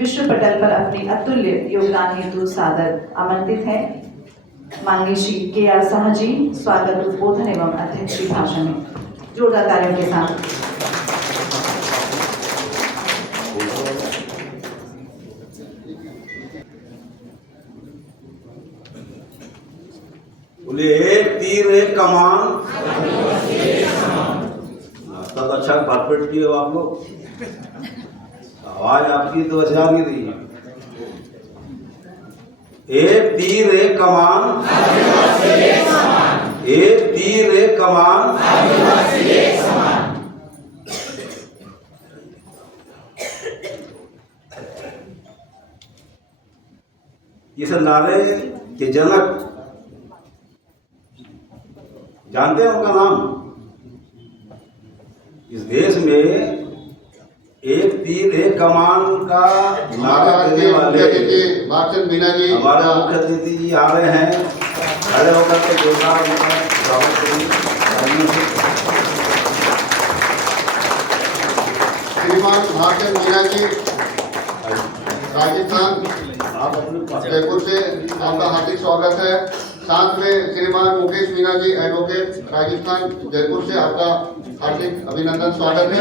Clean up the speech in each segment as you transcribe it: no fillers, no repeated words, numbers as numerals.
विश्व पटल पर अपने अतुल्य योगदान हेतु सादर आमंत्रित है माननीय श्री KR साहा जी। स्वागत उद्बोधन एवं अध्यक्षीय भाषण में जोरदार तालियों के साथ। बोले एक तीर एक कमान। तब अच्छा परफेक्ट किए हो आप लोग। आवाज आपकी तो अच्छा नहीं रही। एक तीर एक कमान, एक तीर एक कमान, इस नारे के जनक जानते हैं उनका नाम? इस देश में एक तीर एक कमान का नारा देने वाले हमारे मुख्य अतिथि जी आ रहे हैं। खड़े होकर के जोरदार स्वागत करेंगे। श्रीमान भास्कर मीना जी राजस्थान जयपुर से आपका हार्दिक स्वागत है। साथ में श्रीमान मुकेश मीना जी एडवोकेट राजस्थान जयपुर से आपका हार्दिक अभिनंदन स्वागत है।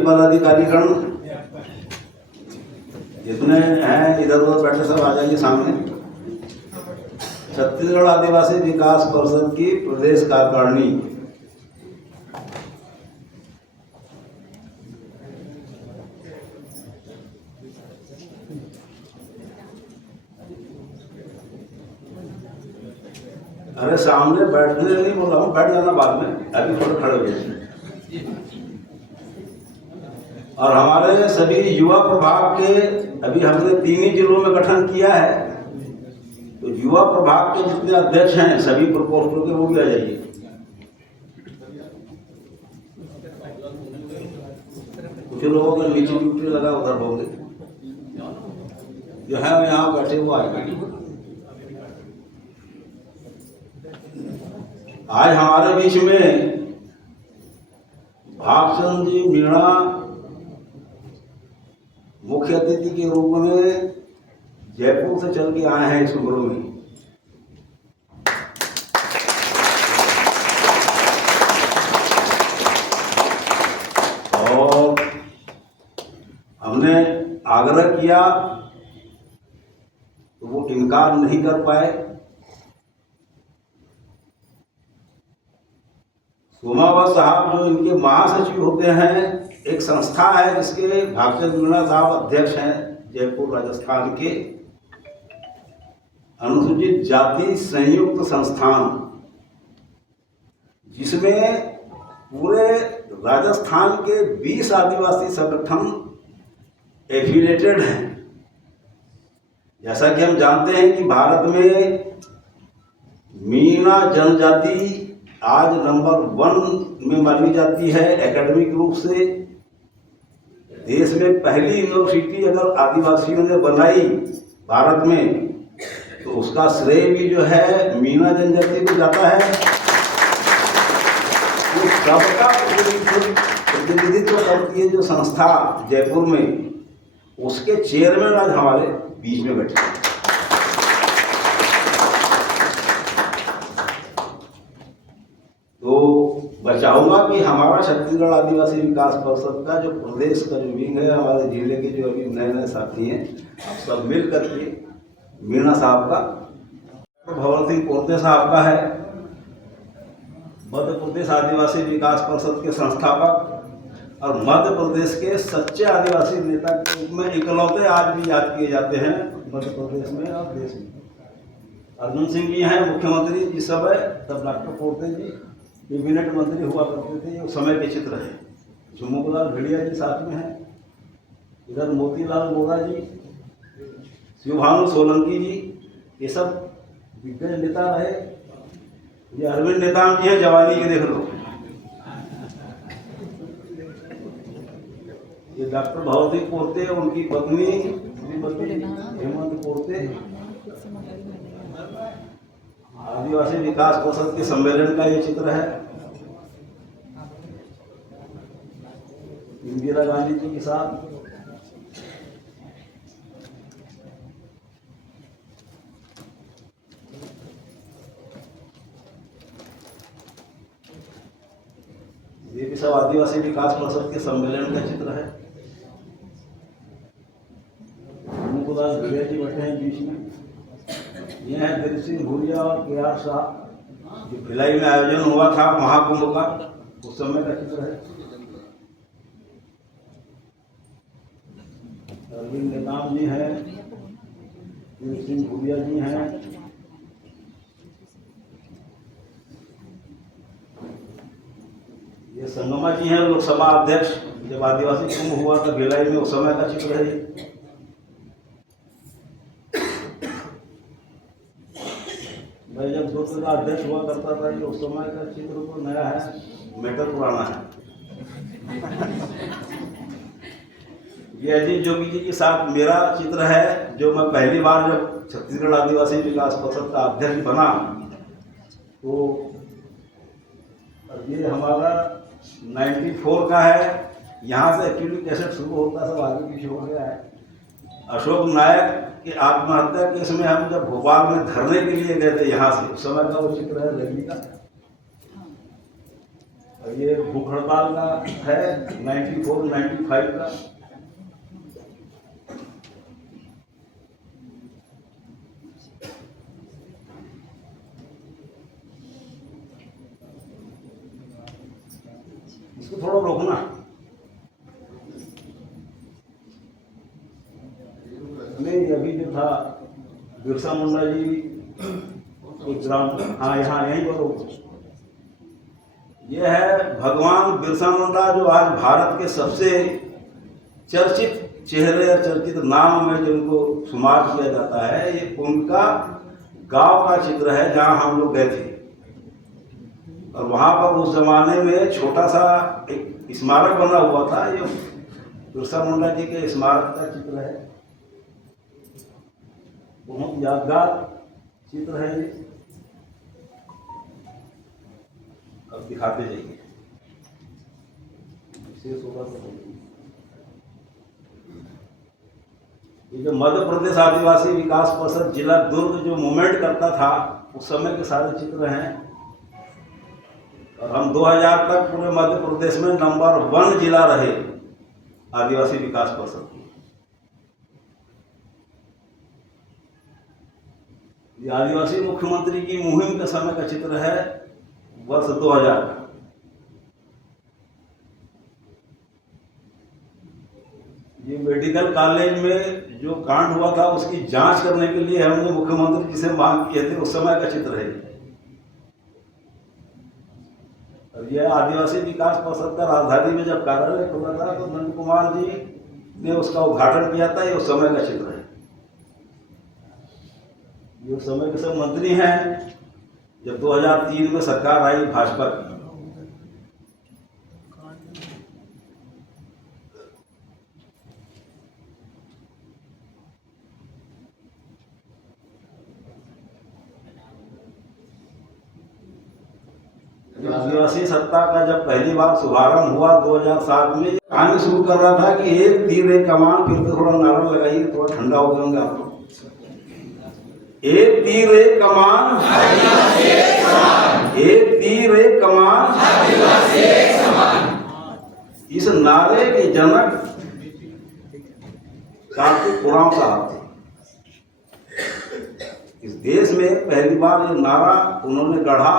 पदाधिकारीगण जितने हैं इधर उधर बैठे सब आ जाइए सामने। छत्तीसगढ़ आदिवासी विकास परिषद की प्रदेश कार्यकारिणी अरे सामने बैठने नहीं बोला हूँ, बैठ जाना बाद में, अभी थोड़े खड़े हो जाइए। और हमारे सभी युवा प्रभाग के अभी हमने 3 ही जिलों में गठन किया है, तो युवा प्रभाग के जितने अध्यक्ष हैं सभी प्रकोष्ठों के वो भी आ जाइए। कुछ लोगों के नीचे ड्यूटी लगा उधर होंगे, जो है यहाँ बैठे वो आएंगे। आज हमारे बीच में भागचंद जी मीणा मुख्य अतिथि के रूप में जयपुर से चल के आए हैं इस उम्र में। और हमने आग्रह किया तो वो इनकार नहीं कर पाए। सोमावत साहब जो इनके महासचिव होते हैं, एक संस्था है जिसके भागचंद मीणा साहब अध्यक्ष हैं, जयपुर राजस्थान के अनुसूचित जाति संयुक्त संस्थान, जिसमें पूरे राजस्थान के 20 आदिवासी संगठन एफिलेटेड हैं। जैसा कि हम जानते हैं कि भारत में मीणा जनजाति आज नंबर 1 में मानी जाती है एकेडमिक रूप से। देश में पहली यूनिवर्सिटी अगर आदिवासियों ने बनाई भारत में, तो उसका श्रेय भी जो है मीणा जनजाति को जाता है। वो सबका प्रतिनिधित्व करती है जो संस्था जयपुर में, उसके चेयरमैन आज हमारे बीच में बैठे हैं। तो मैं चाहूँगा कि हमारा छत्तीसगढ़ आदिवासी विकास परिषद का जो प्रदेश का जो विंग है, हमारे जिले के जो अभी नए नए साथी हैं, आप सब मिल करके मीणा साहब का, भवन सिंह पोर्ते साहब का है, मध्य प्रदेश आदिवासी विकास परिषद के संस्थापक और मध्य प्रदेश के सच्चे आदिवासी नेता के रूप में इकलौते आज भी याद किए जाते हैं मध्य प्रदेश में और देश में। अर्जुन सिंह जी हैं मुख्यमंत्री जिस समय, तब डॉक्टर पोर्ते जी कैबिनेट मंत्री हुआ करते थे। ये समय के चित्र है। झुमुकलाल भिड़िया जी साथ में हैं, इधर मोतीलाल मोरा जी, शिवभानु सोलंकी जी, ये सब दिग्गज नेता रहे। ये अरविंद नेताम जी हैं, जवानी के देख लो। ये डॉक्टर भगवती पोर्ते, उनकी पत्नी आदिवासी विकास परिषद के सम्मेलन का ये चित्र है। इंदिरा गांधी जी के साथ ये भी सब आदिवासी विकास परिषद के सम्मेलन का चित्र है। मुकुदास भिड़े जी बैठे हैं बीच में। ये है दिल सिंह भूरिया और के.आर. शाह, जो भिलाई में आयोजन हुआ था महाकुंभ का, उस समय का चित्र है। अरविंद नेताम जी हैं, दिल सिंह भूरिया जी हैं, ये संगमा जी हैं, लोकसभा अध्यक्ष। जब आदिवासी कुंभ हुआ था भिलाई में, उस समय का चित्र है। मैं जब दूसरे का अध्यक्ष हुआ करता था, ये उस समय का चित्र तो नया है, मैटर पुराना है। ये अजीत जोगी जी के साथ मेरा चित्र है, जो मैं पहली बार जब छत्तीसगढ़ आदिवासी विकास परिषद का अध्यक्ष बना, तो ये हमारा 94 का है। यहाँ से एक्चुअली कैसेट शुरू होता सब आगे पीछे हो गया है। अशोक नायक की आत्महत्या केस में हम जब भोपाल में धरने के लिए गए थे यहाँ से, उस समय का वो चित्र है रैली का। और ये भूख हड़ताल का है 94-95 का। इसको थोड़ा रोकना। नहीं, अभी जो था बिरसा मुंडा जी ग्राम, हाँ यहाँ यहीं पर। यह है भगवान बिरसा मुंडा, जो आज भारत के सबसे चर्चित चेहरे या चर्चित नाम में जिनको शुमार किया जाता है। ये उनका गांव का चित्र है जहां हम लोग गए थे। और वहां पर उस जमाने में छोटा सा एक स्मारक बना हुआ था। ये बिरसा मुंडा जी के स्मारक का चित्र है। बहुत यादगार चित्र है ये। अब दिखाते जाइए, विशेष होगा तो। ये जो मध्य प्रदेश आदिवासी विकास परिषद जिला दुर्ग जो मूवमेंट करता था, उस समय के सारे चित्र हैं। और हम 2000 तक पूरे मध्य प्रदेश में नंबर 1 जिला रहे आदिवासी विकास परिषद। ये आदिवासी मुख्यमंत्री की मुहिम के समय का चित्र है, वर्ष 2000 का। ये मेडिकल कॉलेज में जो कांड हुआ था, उसकी जांच करने के लिए हमने मुख्यमंत्री जी से मांग किए थे, उस समय का चित्र है। और यह आदिवासी विकास परिषद का राजधानी में जब कार्यालय खुला था, तो नंद कुमार जी ने उसका उद्घाटन किया था। ये उस समय का चित्र है। ये उस समय के सब मंत्री हैं जब 2003 में सरकार आई भाजपा की। आदिवासी सत्ता का जब पहली बार शुभारंभ हुआ 2007 में, कहानी शुरू कर रहा था कि एक तीर एक कमान। फिर तो थोड़ा नारा लगाइए, थोड़ा ठंडा हो गए होंगे आप लोग। एक तीर एक कमान, एक तीर एक कमान, इस नारे के जनक कार्तिक उरांव साहब थे। इस देश में पहली बार ये नारा उन्होंने गढ़ा।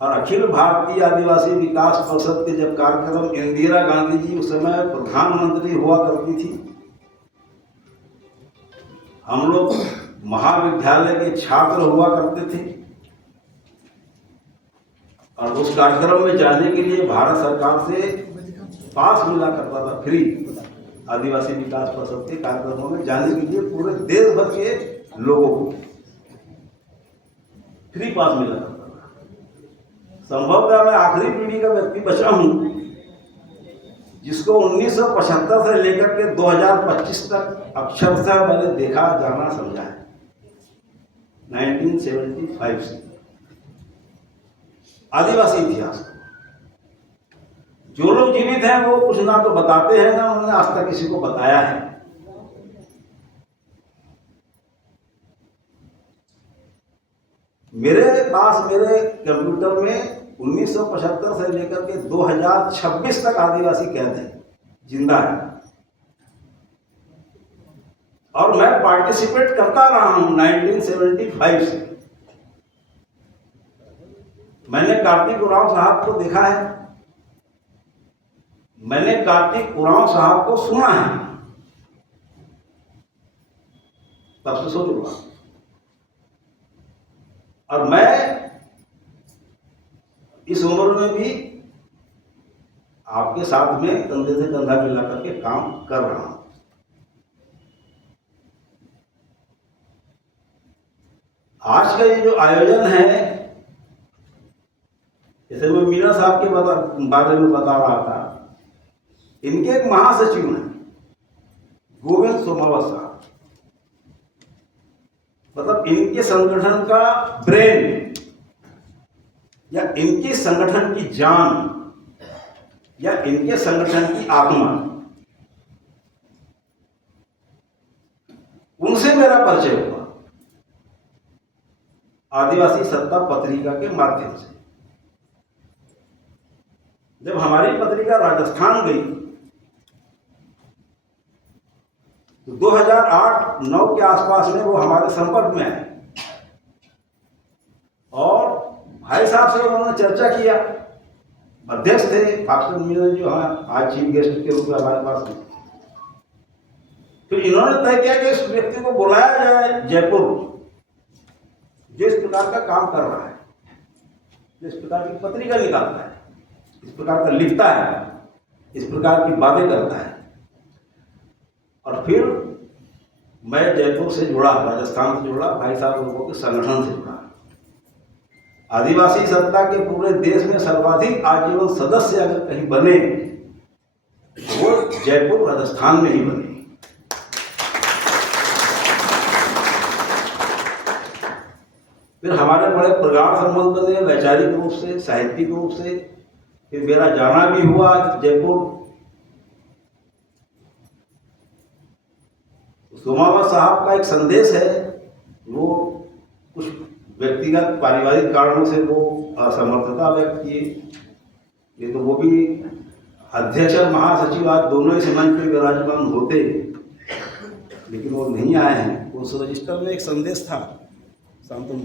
और अखिल भारतीय आदिवासी विकास परिषद के जब कार्यक्रम, इंदिरा गांधी जी उस समय प्रधानमंत्री हुआ करती थी, हम लोग महाविद्यालय के छात्र हुआ करते थे। और उस कार्यक्रम में जाने के लिए भारत सरकार से पास मिला करता था, फ्री। आदिवासी विकास परिषद के कार्यक्रमों में जाने के लिए पूरे देश भर के लोगों को फ्री पास मिला करता था। संभवतः मैं आखिरी पीढ़ी का व्यक्ति बचा हूं जिसको 1975 से लेकर के 2025 तक अक्षरशः मैंने देखा, जाना, समझा है। 1975 से आदिवासी इतिहास, जो लोग जीवित हैं वो कुछ ना तो बताते हैं, ना उन्होंने आज तक किसी को बताया है। मेरे पास, मेरे कंप्यूटर में 1975 से लेकर के 2026 तक आदिवासी कैद है, जिंदा है। और मैं पार्टिसिपेट करता रहा हूं 1975 से। मैंने कार्तिक उरांव साहब को देखा है, मैंने कार्तिक उरांव साहब को सुना है, तब से सोचूंगा। और मैं इस उम्र में भी आपके साथ में कंधे से कंधा मिला करके काम कर रहा हूं। आज का ये जो आयोजन है, जैसे मैं मीना साहब के बारे में बता रहा था, इनके एक महासचिव हैं गोविंद सोमावत साहब, मतलब इनके संगठन का ब्रेन या इनके संगठन की जान या इनके संगठन की आत्मा, उनसे मेरा परिचय हुआ आदिवासी सत्ता पत्रिका के माध्यम से। जब हमारी पत्रिका राजस्थान गई तो 2008-9 के आसपास में वो हमारे संपर्क में आए और भाई साहब से उन्होंने चर्चा किया। अध्यक्ष थे भास्कर मीना जो हैं, आज चीफ गेस्ट के रूप में हमारे पास में। फिर इन्होंने तय किया कि इस व्यक्ति को बुलाया जाए जयपुर, जो इस प्रकार का काम कर रहा है, जो इस प्रकार की पत्रिका निकालता है, इस प्रकार का लिखता है, इस प्रकार की बातें करता है। और फिर मैं जयपुर से जुड़ा, राजस्थान से जुड़ा, भाई साहब लोगों के संगठन से जुड़ा। आदिवासी सत्ता के पूरे देश में सर्वाधिक आजीवन सदस्य अगर कहीं बने वो जयपुर राजस्थान में ही बने। फिर हमारे बड़े प्रगाढ़ संबंध बने, वैचारिक रूप से, साहित्यिक रूप से। फिर मेरा जाना भी हुआ जयपुर। सोमावत साहब का एक संदेश है, वो कुछ व्यक्तिगत पारिवारिक कारणों से वो असमर्थता व्यक्त किए, नहीं तो वो भी अध्यक्ष और महासचिव आज दोनों इस मंच पे विराजमान होते, लेकिन वो नहीं आए हैं। उस रजिस्टर में एक संदेश था, शांतनु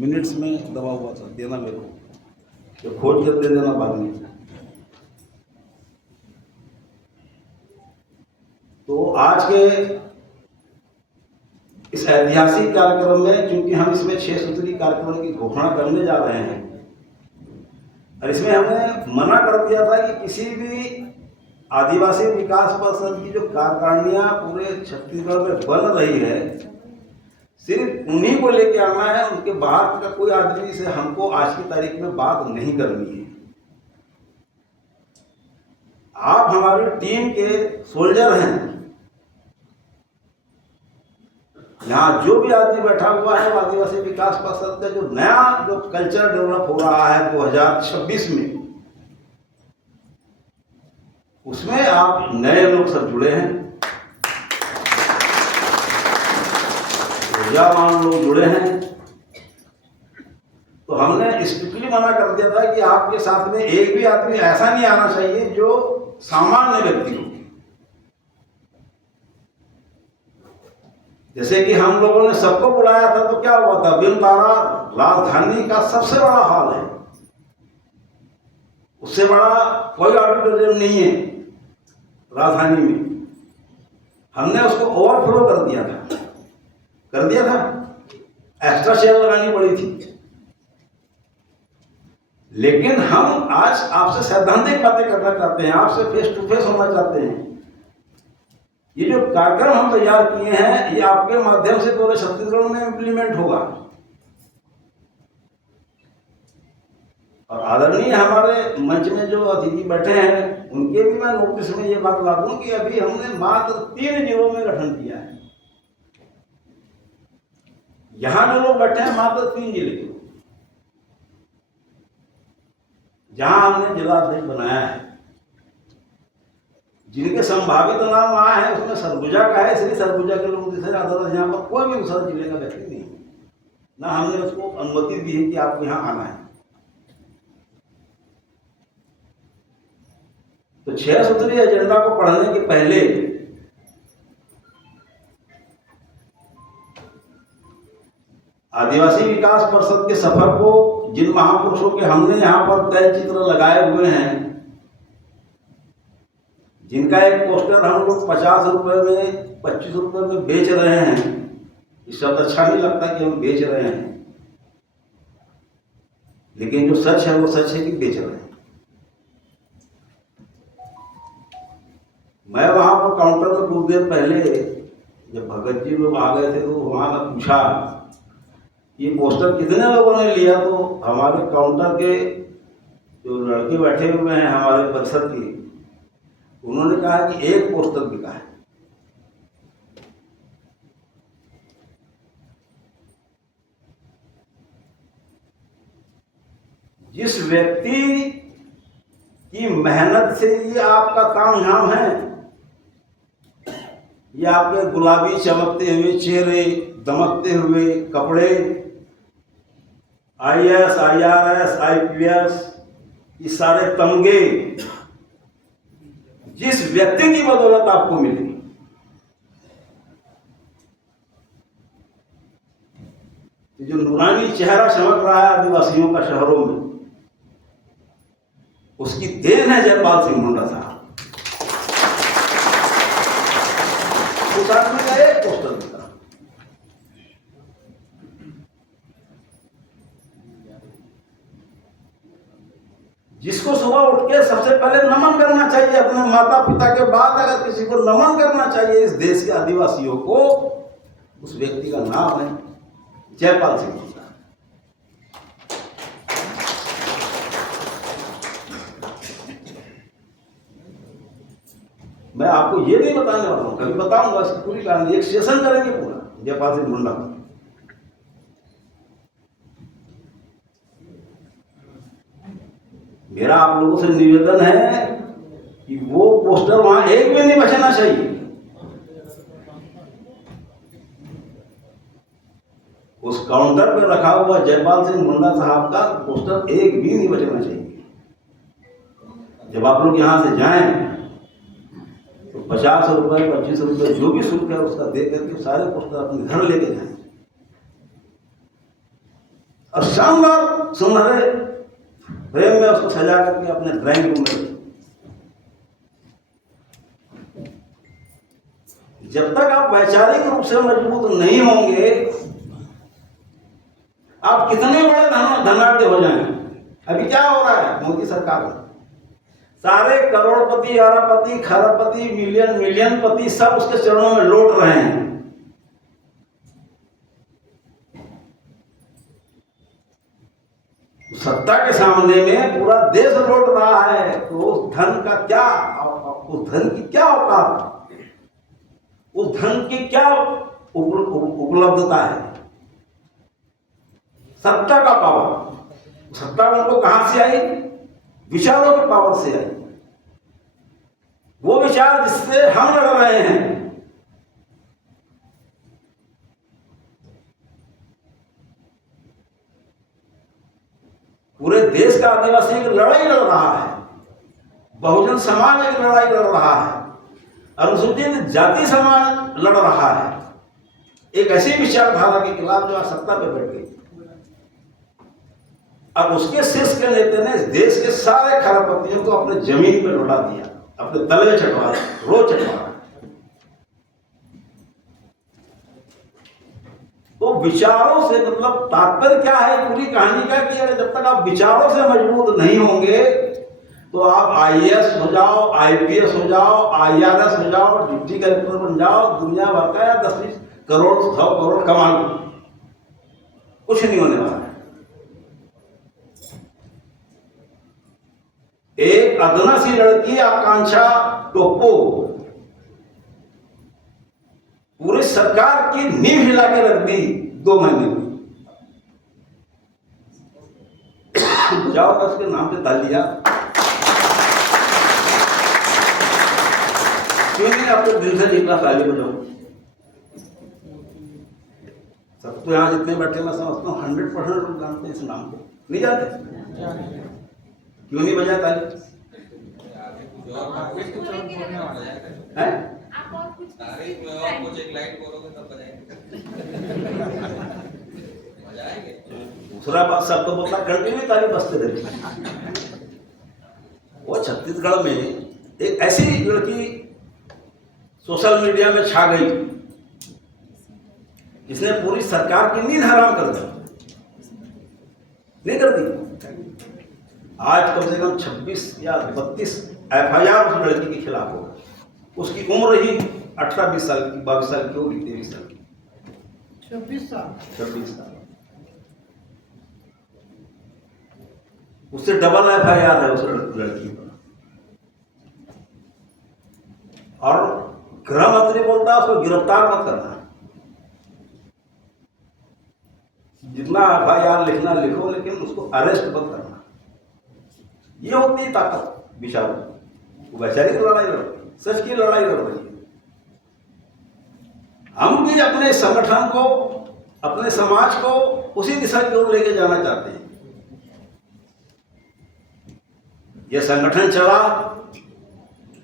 मिनट्स में दबा हुआ था, देना मेरे को, तो खोज कर दे देना बाद में। तो आज के इस ऐतिहासिक कार्यक्रम में, चूंकि हम इसमें 6 सूत्री कार्यक्रम की घोषणा करने जा रहे हैं, और इसमें हमने मना कर दिया था कि किसी भी आदिवासी विकास परिषद की जो कार्यकारिणियां पूरे छत्तीसगढ़ में बन रही है, सिर्फ उन्हीं को लेके आना है, उनके बाहर का कोई आदमी से हमको आज की तारीख में बात नहीं करनी है। आप हमारी टीम के सोल्जर हैं। यहाँ जो भी आदमी बैठा हुआ है वो आदिवासी विकास परिषद का जो नया जो कल्चर डेवलप हो रहा है 2026 में, उसमें आप नए लोग सब जुड़े हैं, ऊर्जावान लोग जुड़े हैं। तो हमने स्ट्रिक्टली मना कर दिया था कि आपके साथ में एक भी आदमी ऐसा नहीं आना चाहिए जो सामान्य व्यक्ति हो। जैसे कि हम लोगों ने सबको बुलाया था तो क्या हुआ था, बिनतारा राजधानी का सबसे बड़ा हॉल है, उससे बड़ा कोई ऑडिटोरियम नहीं है राजधानी में। हमने उसको ओवरफ्लो कर दिया था, एक्स्ट्रा चेयर लगानी पड़ी थी। लेकिन हम आज आपसे सैद्धांतिक बातें करना चाहते हैं, आपसे फेस टू फेस होना चाहते हैं। ये जो कार्यक्रम हम तैयार किए हैं, ये आपके माध्यम से पूरे छत्तीसगढ़ में इम्प्लीमेंट होगा। और आदरणीय हमारे मंच में जो अतिथि बैठे हैं, उनके भी मैं नोटिस में ये बात ला दूं कि अभी हमने मात्र 3 जिलों में गठन किया है। यहां जो लोग बैठे हैं मात्र 3 जिले के, जहां हमने जिलाध्यक्ष बनाया है। जिनके संभावित नाम वहां है उसमें सरगुजा का है, इसलिए सरगुजा के लोग दिखे। अदरवाइज यहाँ पर कोई भी दूसरा जिले का व्यक्ति नहीं, ना हमने उसको अनुमति दी है कि आपको यहाँ आना है। तो 6 सूत्रीय एजेंडा को पढ़ने के पहले आदिवासी विकास परिषद के सफर को जिन महापुरुषों के हमने यहाँ पर तय चित्र लगाए हुए हैं, जिनका एक पोस्टर हम लोग 50 रुपए में 25 रुपए में बेच रहे हैं, ये शब्द अच्छा नहीं लगता कि हम बेच रहे हैं, लेकिन जो सच है वो सच है कि बेच रहे हैं। मैं वहां पर काउंटर में कुछ देर पहले जब भगत जी लोग आ गए थे तो वहां ने पूछा ये पोस्टर कितने लोगों ने लिया, तो हमारे काउंटर के जो लड़के बैठे हुए हैं हमारे परिषद के, उन्होंने कहा कि 1 पोस्टर बिका है। जिस व्यक्ति की मेहनत से ये आपका काम झाम है, ये आपके गुलाबी चमकते हुए चेहरे, दमकते हुए कपड़े, IAS, IRS, IPS, ये सारे तमगे जिस व्यक्ति की बदौलत आपको मिले, जो नूरानी चेहरा चमक रहा है आदिवासियों का शहरों में, उसकी देन है जयपाल सिंह मुंडा साहब। उस आदमी का 1 पोस्टर दिखा। जिसको सुबह उठ के सबसे पहले नमन करना चाहिए अपने माता पिता के बाद, अगर किसी को नमन करना चाहिए इस देश के आदिवासियों को, उस व्यक्ति का नाम है जयपाल सिंह मुंडा। मैं आपको ये नहीं बताने वाला हूं, कभी बताऊंगा इसकी पूरी कहानी, एक सेशन करेंगे पूरा जयपाल सिंह मुंडा। मेरा आप लोगों से निवेदन है कि वो पोस्टर वहां एक भी नहीं बचना चाहिए। उस काउंटर पे रखा हुआ जयपाल सिंह मुंडा साहब का पोस्टर एक भी नहीं बचना चाहिए। जब आप लोग यहां से जाएं तो 50 रुपए 25 रुपए जो भी शुल्क है उसका दे करके सारे पोस्टर अपने घर लेके जाएं और शानदार सुनहरे फ्रेम में उसको सजा करके अपने ड्राइंग रूम में रखें। जब तक आप वैचारिक रूप से मजबूत नहीं होंगे, आप कितने बड़े धनाढ्य हो जाएं। अभी क्या हो रहा है मोदी सरकार में, सारे करोड़पति, अरबपति, खरबपति, मिलियनपति सब उसके चरणों में लौट रहे हैं। सत्ता के सामने में पूरा देश लौट रहा है, तो उस धन का क्या, उस धन की क्या औकात, उस धन की क्या उपलब्धता है। सत्ता का पावर, सत्ता उनको कहां से आई, विचारों की पावर से आई। वो विचार जिससे हम लड़ रहे हैं, पूरे देश का आदिवासी एक लड़ाई लड़ रहा है, बहुजन समाज एक लड़ाई लड़ रहा है, अनुसूचित जाति समाज लड़ रहा है एक ऐसी विचारधारा के खिलाफ जो आज सत्ता पे बैठ गई। अब उसके शीर्ष के नेता ने इस देश के सारे खरबपतियों को अपने जमीन पर लौटा दिया, अपने तलवे चटवा, रोज चटवा। तो विचारों से मतलब तात्पर्य क्या है पूरी कहानी का कि जब तक आप विचारों से मजबूत नहीं होंगे तो आप IAS हो जाओ, IPS हो जाओ, IRS हो जाओ, डिप्टी कलेक्टर बन जाओ, दुनिया भर का या 10-20 करोड़ 100 करोड़ कमा लो, कुछ नहीं होने वाला है। एक अदना सी लड़की आकांक्षा टोप्पो पूरी सरकार की नींव हिला के रख दी 2 महीने में। जाओ उसके नाम पे ताली दिया। क्यों नहीं आपको दिल से निकला ताली बजाओ। सब तो यहाँ जितने बैठे मैं समझता हूँ 100% लोग जानते हैं इस नाम को। नहीं जानते? क्यों नहीं बजाया ताली? हैं? कुछ एक लाइन बोलोगे तब बजाएंगे। दूसरा बात सब तो बोलता कंटिन्यू ताली बजते रहती। वो छत्तीसगढ़ में एक ऐसी लड़की सोशल मीडिया में छा गई जिसने पूरी सरकार की नींद हराम कर दी। नहीं कर दी। आज कम से कम 26 या 32 FIR उस लड़की के खिलाफ होगा। उसकी उम्र ही 18-20 साल की, 22 साल की होगी, 23 साल की, 26 साल। उससे डबल FIR है उस लड़की पर। और गृह मंत्री बोलता है उसको गिरफ्तार मत करना, जितना FIR लिखना लिखो, लेकिन उसको अरेस्ट मत करना। ये होती है ताकत विचारों। वो वैचारिक लड़ाई लड़ रही, सच की लड़ाई लड़ रही है। हम भी अपने संगठन को, अपने समाज को उसी दिशा की ओर लेके जाना चाहते हैं। यह संगठन चला,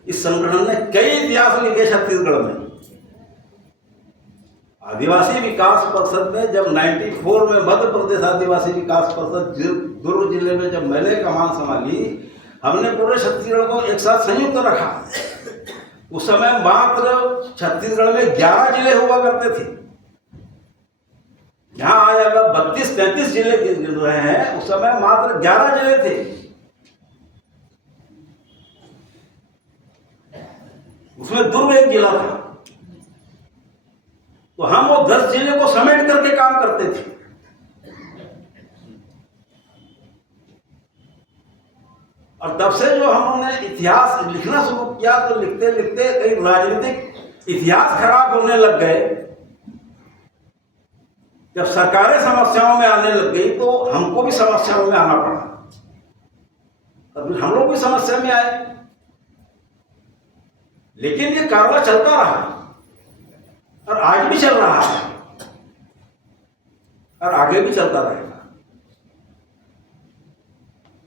इस संगठन ने कई इतिहास लिखे छत्तीसगढ़ में। आदिवासी विकास परिषद में जब 94 में मध्य प्रदेश आदिवासी विकास परिषद दुर्ग जिले में जब मैंने कमान संभाली, हमने पूरे छत्तीसगढ़ को एक साथ संयुक्त रखा। उस समय मात्र छत्तीसगढ़ में 11 जिले हुआ करते थे। यहाँ आज अगर 32-33 जिले गिन रहे हैं, उस समय मात्र 11 जिले थे। उसमें दुर्ग एक जिला था। तो हम वो 10 जिले को समेट करके काम करते थे। और तब से जो हमने इतिहास लिखना शुरू किया, तो लिखते लिखते कई राजनीतिक इतिहास खराब होने लग गए। जब सरकारें समस्याओं में आने लग गई तो हमको भी समस्याओं में आना पड़ा। तब हम लोग भी समस्या में आए, लेकिन ये कारवां चलता रहा और आज भी चल रहा है और आगे भी चलता रहेगा।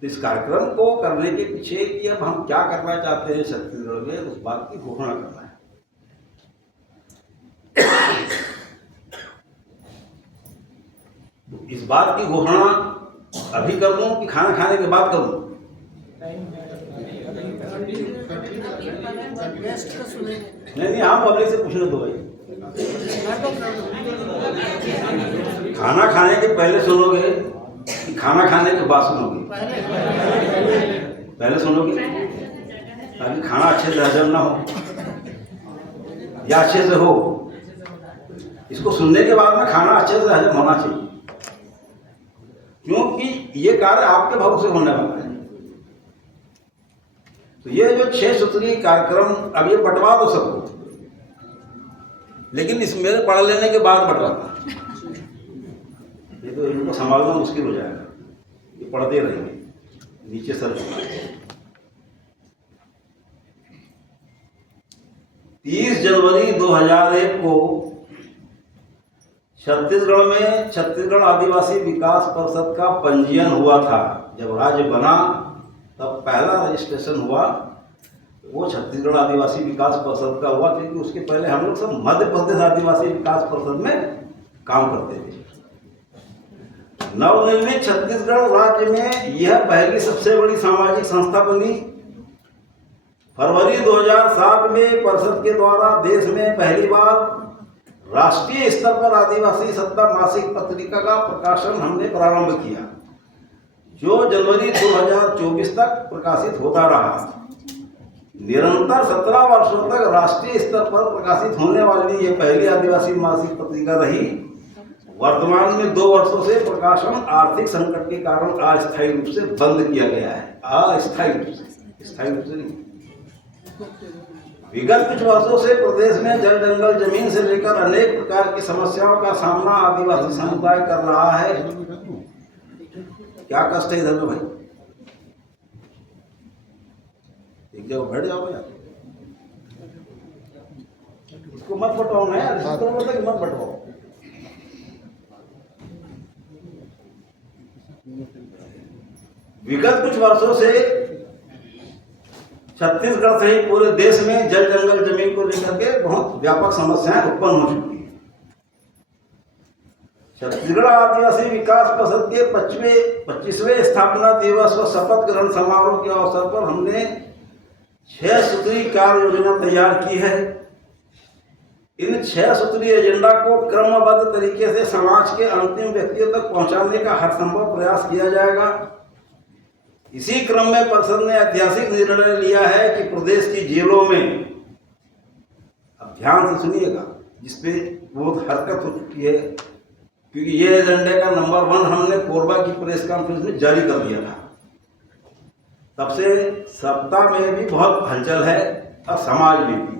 इस कार्यक्रम को करने के पीछे कि अब हम क्या करना चाहते हैं छत्तीसगढ़ में, उस बात की घोषणा करना है। तो इस बात की घोषणा अभी कर दूं कि खाना खाने के बाद करूं? नहीं, आप पब्लिक से पूछने दो भाई। खाना खाने के पहले सुनोगे कि खाना खाने के बाद सुनोगे? पहले सुनोगे ताकि खाना अच्छे से हजम ना हो या अच्छे से हो। इसको सुनने के बाद में खाना अच्छे से हजम होना चाहिए, क्योंकि ये कार्य आपके भरोसे होने वाला है। तो ये जो 6 सूत्रीय कार्यक्रम, अब ये बंटवा दो सबको, लेकिन इस मेरे पढ़ लेने के बाद बंटवाना। ये तो इनको संभालना मुश्किल हो जाएगा, ये पढ़ते रहेंगे नीचे सर। 30 जनवरी 2001 को छत्तीसगढ़ में छत्तीसगढ़ आदिवासी विकास परिषद का पंजीयन हुआ था। जब राज्य बना तब पहला रजिस्ट्रेशन हुआ, वो छत्तीसगढ़ आदिवासी विकास परिषद का हुआ, क्योंकि उसके पहले हम लोग सब मध्य प्रदेश आदिवासी विकास परिषद में काम करते थे। नवनिर्मित छत्तीसगढ़ राज्य में यह पहली सबसे बड़ी सामाजिक संस्था बनी। फरवरी 2007 में परिषद के द्वारा देश में पहली बार राष्ट्रीय स्तर पर आदिवासी सत्ता मासिक पत्रिका का प्रकाशन हमने प्रारंभ किया, जो जनवरी 2024 तक प्रकाशित होता रहा। निरंतर 17 वर्षों तक राष्ट्रीय स्तर पर प्रकाशित होने वाली ये पहली आदिवासी मासिक पत्रिका रही। वर्तमान में 2 वर्षों से प्रकाशन आर्थिक संकट के कारण अस्थायी रूप से बंद किया गया है। अस्थायी रूप से स्थायी रूप से नहीं। विगत कुछ वर्षों से प्रदेश में जल जंगल जमीन से लेकर अनेक प्रकार की समस्याओं का सामना आदिवासी समुदाय कर रहा है। क्या कष्ट है इधर में भाई? एक जगह बैठ जाओ यार, इसको मत बटवाओ ना यार, इसको मतलब कि मत बटवाओ। विगत कुछ वर्षों से छत्तीसगढ़ सहित पूरे देश में जल जंगल जमीन को लेकर के बहुत व्यापक समस्याएं उत्पन्न हो चुकी हैं। छत्तीसगढ़ आदिवासी विकास परिषद के 25वें स्थापना दिवस व शपथ ग्रहण समारोह के अवसर पर हमने 6 सूत्री कार्य योजना तैयार की है। इन 6 सूत्री एजेंडा को क्रमबद्ध तरीके से समाज के अंतिम व्यक्तियों तक पहुंचाने का हर संभव प्रयास किया जाएगा। इसी क्रम में परिषद ने ऐतिहासिक निर्णय लिया है कि प्रदेश की जेलों में, अब ध्यान से सुनिएगा, जिसपे बहुत हरकत हो चुकी है, क्योंकि ये एजेंडे का नंबर 1 हमने कोरबा की प्रेस कॉन्फ्रेंस में जारी कर दिया था। तब से सत्ता में भी बहुत हलचल है और समाज में भी।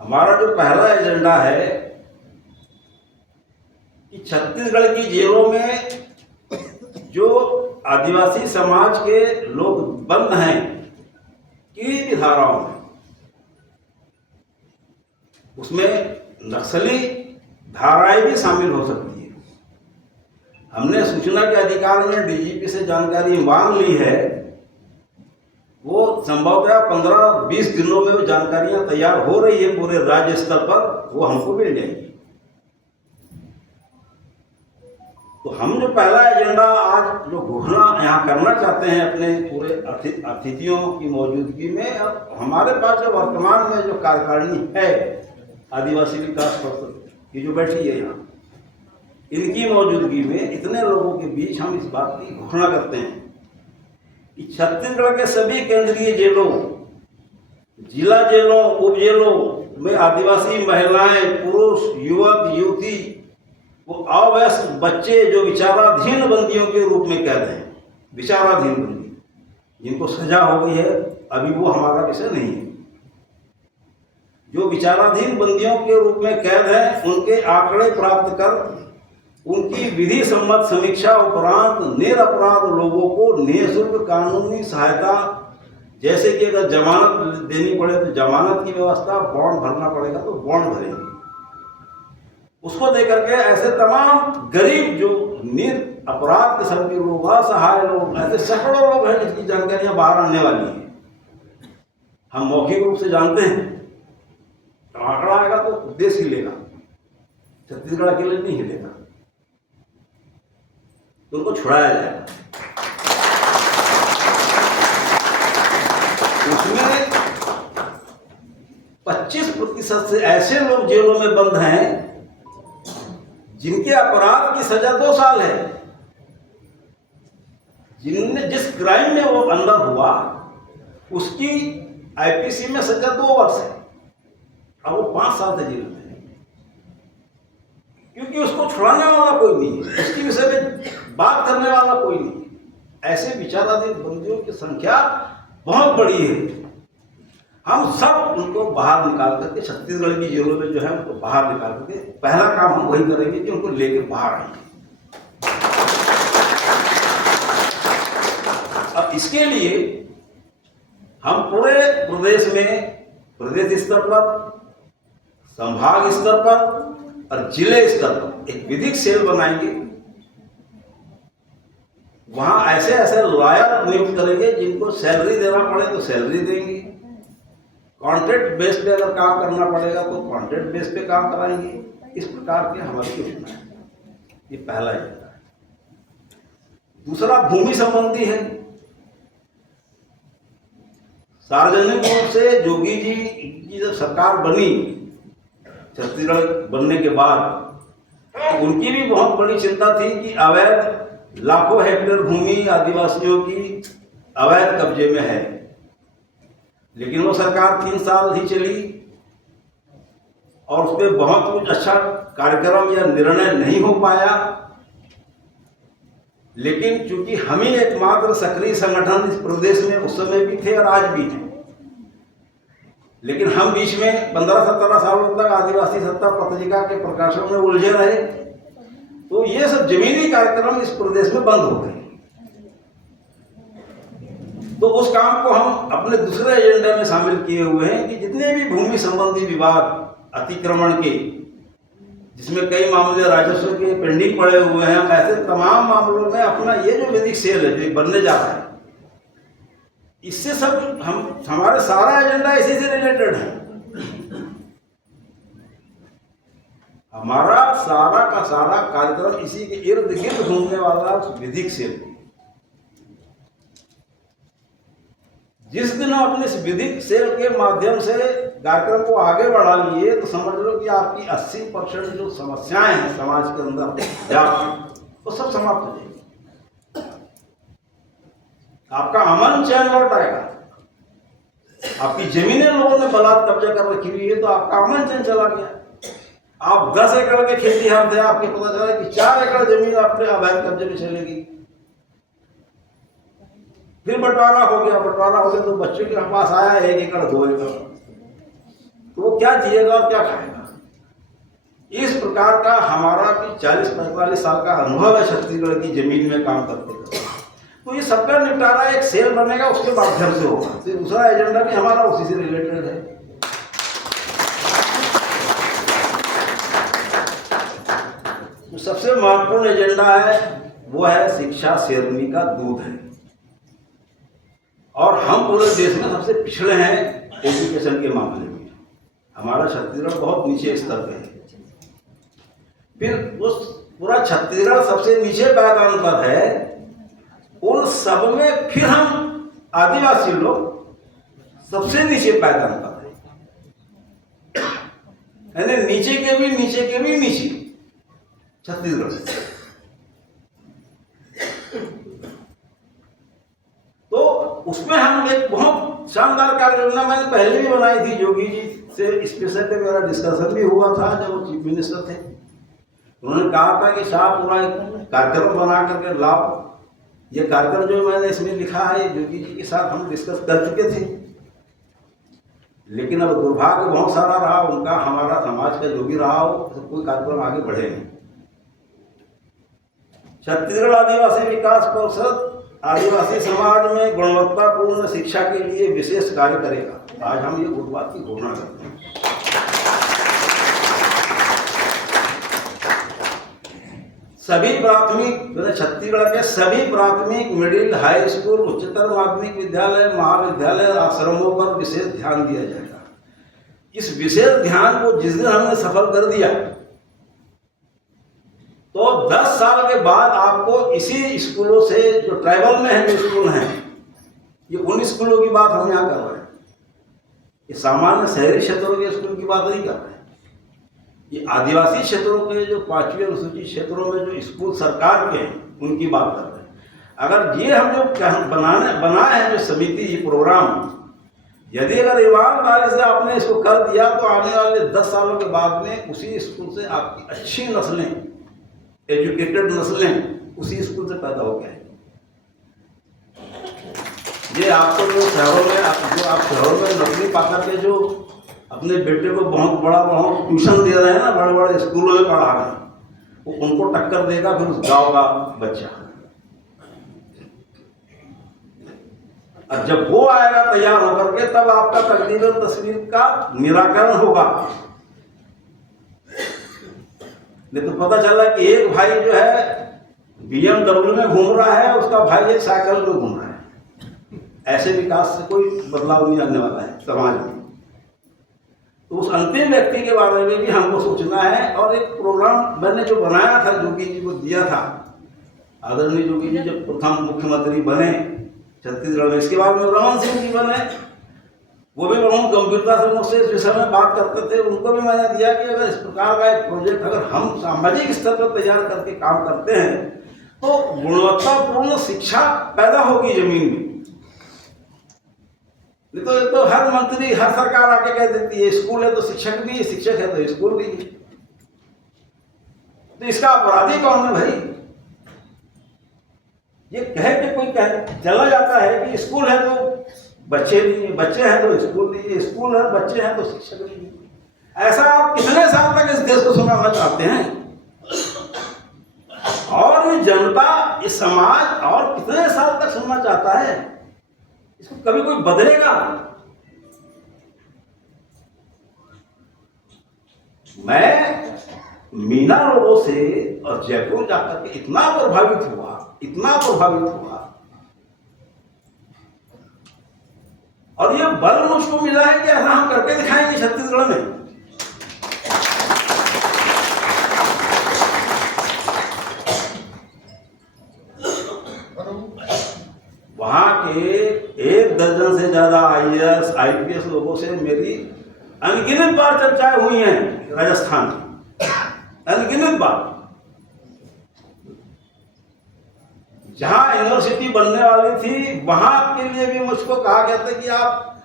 हमारा जो पहला एजेंडा है कि छत्तीसगढ़ की जेलों में जो आदिवासी समाज के लोग बंद हैं किसी भी धाराओं में, उसमें नक्सली धाराएं भी शामिल हो सकती है। हमने सूचना के अधिकार में डीजीपी से जानकारी मांग ली है। वो संभवतः 15-20 दिनों में वो जानकारियां तैयार हो रही है पूरे राज्य स्तर पर, वो हमको मिल जाएंगी। तो हम जो पहला एजेंडा आज जो घोषणा यहाँ करना चाहते हैं अपने पूरे अतिथियों की मौजूदगी में, अब हमारे पास जो वर्तमान में जो कार्यकारिणी है आदिवासी विकास परिषद की जो बैठी है यहाँ, इनकी मौजूदगी में इतने लोगों के बीच हम इस बात की घोषणा करते हैं कि छत्तीसगढ़ के सभी केंद्रीय जेलों, जिला जेलों, उप जेलों में आदिवासी महिलाएं, पुरुष, युवक, युवती, वो अवयस्क बच्चे जो विचाराधीन बंदियों के रूप में कैद हैं, विचाराधीन बंदी जिनको सजा हो गई है, अभी वो हमारा विषय नहीं है। जो विचाराधीन बंदियों के रूप में कैद हैं, उनके आंकड़े प्राप्त कर उनकी विधि सम्मत समीक्षा उपरांत निरपराध लोगों को निःशुल्क कानूनी सहायता, जैसे कि अगर जमानत देनी पड़े तो जमानत की व्यवस्था, बॉन्ड भरना पड़ेगा तो बॉन्ड भरेंगे, उसको देकर के ऐसे तमाम गरीब जो अपराध के सब के लोग, असहाय लोग, ऐसे सैकड़ों लोग हैं जिसकी जानकारियां बाहर आने वाली हैं। हम मौखिक रूप से जानते हैं, आंकड़ा आएगा तो देश हिलेगा, छत्तीसगढ़ अकेले नहीं हिलेगा, तो उनको छुड़ाया जाएगा। उसमें 25% से ऐसे लोग जेलों में बंद हैं जिनके अपराध की सजा 2 साल है, जिस क्राइम में वो अंदर हुआ उसकी आईपीसी में सजा 2 वर्ष है, अब वो 5 साल से जेल में है, क्योंकि उसको छुड़ाने वाला कोई नहीं है, उसके विषय में बात करने वाला कोई नहीं है। ऐसे विचाराधीन बंदियों की संख्या बहुत बड़ी है। हम सब उनको बाहर निकाल करके, छत्तीसगढ़ की जेलों में जो है उनको बाहर निकाल करके, पहला काम हम वही करेंगे कि उनको लेके बाहर आएंगे। अब इसके लिए हम पूरे प्रदेश में, प्रदेश स्तर पर, संभाग स्तर पर और जिले स्तर पर एक विधिक सेल बनाएंगे। वहां ऐसे ऐसे लॉयर नियुक्त करेंगे जिनको सैलरी देना पड़े तो सैलरी देंगे, कॉन्ट्रैक्ट बेस पे अगर काम करना पड़ेगा तो कॉन्ट्रैक्ट बेस पे काम कराएंगे। इस प्रकार के हमारी योजना है। ये पहला एजेंडा है। दूसरा भूमि संबंधी है। सार्वजनिक रूप से जोगी जी की जब सरकार बनी, छत्तीसगढ़ बनने के बाद, तो उनकी भी बहुत बड़ी चिंता थी कि अवैध लाखों हेक्टेयर भूमि आदिवासियों की अवैध कब्जे में है, लेकिन वो सरकार 3 साल ही चली और उस पर बहुत कुछ अच्छा कार्यक्रम या निर्णय नहीं हो पाया। लेकिन चूंकि हम ही एकमात्र सक्रिय संगठन इस प्रदेश में उस समय भी थे और आज भी हैं, लेकिन हम बीच में 15-17 सालों तक आदिवासी सत्ता पत्रिका के प्रकाशन में उलझे रहे, तो ये सब जमीनी कार्यक्रम इस प्रदेश में बंद हो गए। तो उस काम को हम अपने दूसरे एजेंडा में शामिल किए हुए हैं कि जितने भी भूमि संबंधी विवाद अतिक्रमण के, जिसमें कई मामले राजस्व के पेंडिंग पड़े हुए हैं, हम ऐसे तमाम मामलों में अपना ये जो विधिक सेल है जो बनने जा रहा है, इससे सब हमारे सारा एजेंडा इसी से रिलेटेड है। हमारा सारा का सारा कार्यक्रम इसी के इर्द गिर्द घूमने वाला विधिक सेल। जिस दिन आप अपने इस विधिक सेल के माध्यम से कार्यक्रम को आगे बढ़ा लिए तो समझ लो कि आपकी 80% जो समस्याएं हैं समाज के अंदर वो सब समाप्त हो जाएगी। आपका अमन चैन लौट आएगा। आपकी जमीनें लोगों ने बलात् कब्जा कर रखी हुई है तो आपका अमन चैन चला गया। आप 10 एकड़ के खेतीहर थे, आपके पता चला कि 4 एकड़ जमीन अपने अवैध कब्जे में चलेगी। फिर बंटवारा हो गया तो बच्चों के पास आया 1 एकड़ 2 एकड़, तो वो क्या जिएगा और क्या खाएगा। इस प्रकार का हमारा भी 40-45 साल का अनुभव है छत्तीसगढ़ की जमीन में काम करते करते। तो ये सबका निपटारा एक सेल बनेगा, उसके माध्यम से होगा। तो दूसरा एजेंडा भी हमारा उसी से रिलेटेड है। तो सबसे महत्वपूर्ण एजेंडा है वो है शिक्षा शेरनी का दूध है। और हम पूरे देश में सबसे पिछड़े हैं एजुकेशन के मामले में। हमारा छत्तीसगढ़ बहुत नीचे स्तर पे है। फिर उस पूरा छत्तीसगढ़ सबसे नीचे पायदान पर है, उन सब में फिर हम आदिवासी लोग सबसे नीचे पायदान पर है, यानी नीचे के भी नीचे छत्तीसगढ़ से। तो उसमें हम एक बहुत शानदार कार्य योजना मैंने पहले भी बनाई थी, योगी जी से इस विषय पे मेरा डिस्कशन भी हुआ था जब वो चीफ मिनिस्टर थे। उन्होंने कहा था कि साहब पूरा एक कार्यक्रम बना करके लाभ, ये कार्यक्रम जो मैंने इसमें लिखा है योगी जी के साथ हम डिस्कस कर चुके थे, लेकिन अब दुर्भाग्य बहुत सारा रहा उनका, हमारा समाज का जो भी रहा हो तो कोई कार्यक्रम आगे बढ़े नहीं। छत्तीसगढ़ आदिवासी विकास परिषद आदिवासी समाज में गुणवत्तापूर्ण शिक्षा के लिए विशेष कार्य करेगा। आज हम ये बात की घोषणा करते हैं। सभी प्राथमिक छत्तीसगढ़ के सभी प्राथमिक, मिडिल, हाई स्कूल, उच्चतर माध्यमिक विद्यालय, महाविद्यालय, आश्रमों पर विशेष ध्यान दिया जाएगा। इस विशेष ध्यान को जिस दिन हमने सफल कर दिया तो 10 साल के बाद आपको इसी स्कूलों से, जो ट्राइबल में है जो स्कूल हैं, ये उन स्कूलों की बात हम यहाँ कर रहे हैं। ये सामान्य शहरी क्षेत्रों के स्कूल की बात नहीं कर रहे हैं। ये आदिवासी क्षेत्रों के जो 5वीं अनुसूचित क्षेत्रों में जो स्कूल सरकार के हैं उनकी बात कर रहे हैं। अगर ये हम जो बनाए हैं जो समिति, ये प्रोग्राम, यदि अगर ईमानदारी से आपने इसको कर दिया तो आने वाले 10 सालों के बाद में उसी स्कूल से आपकी अच्छी नस्लें, एजुकेटेड नस्लें उसी स्कूल से पैदा हो गए। ये आपको जो आप शहरों में नौकरी पाकर के जो अपने बेटे को बहुत ट्यूशन दे रहे हैं ना, बड़े बड़े स्कूलों में पढ़ा रहे हैं, वो उनको टक्कर देगा फिर उस गांव का बच्चा। और जब वो आएगा तैयार होकर के, तब आपका तकदीर और तस्वीर का निराकरण होगा। नहीं तो पता चला कि एक भाई जो है BMW में घूम रहा है, उसका भाई एक साइकिल में घूम रहा है। ऐसे विकास से कोई बदलाव नहीं आने वाला है समाज में। तो उस अंतिम व्यक्ति के बारे में भी हमको सोचना है। और एक प्रोग्राम मैंने जो बनाया था, योगी जी को दिया था, आदरणीय योगी जी जब प्रथम मुख्यमंत्री बने छत्तीसगढ़ में, इसके बाद में रमन सिंह जी बने, वो भी बहुत गंभीरता से मुझसे इस विषय में बात करते थे। उनको भी मैंने दिया कि अगर इस प्रकार का एक प्रोजेक्ट अगर हम सामाजिक स्तर पर तैयार करके काम करते हैं तो गुणवत्तापूर्ण शिक्षा पैदा होगी जमीन में। नहीं तो ये तो हर मंत्री, हर सरकार आके कह देती है स्कूल है तो शिक्षक भी है, शिक्षक है तो स्कूल भी है। तो इसका अपराधी कौन है भाई? ये कह के कोई चला जाता है कि स्कूल है तो बच्चे नहीं, बच्चे हैं तो स्कूल नहीं, स्कूल है बच्चे हैं तो शिक्षक नहीं। ऐसा आप कितने साल तक इस देश को सुनाना चाहते हैं? और ये जनता, ये समाज और कितने साल तक सुनना चाहता है? इसको कभी कोई बदलेगा? मैं मीना लोगों से और जयपुर जाकर के इतना प्रभावित हुआ और ये बल मुझको मिला है कि ऐसा हम करके दिखाएंगे छत्तीसगढ़ में। वहां के 1 दर्जन से ज्यादा IAS IPS लोगों से मेरी अनगिनत बार चर्चाएं हुई हैं राजस्थान की, अनगिनत बार। जहां यूनिवर्सिटी बनने वाली थी वहां के लिए भी मुझको कहा गया था कि आप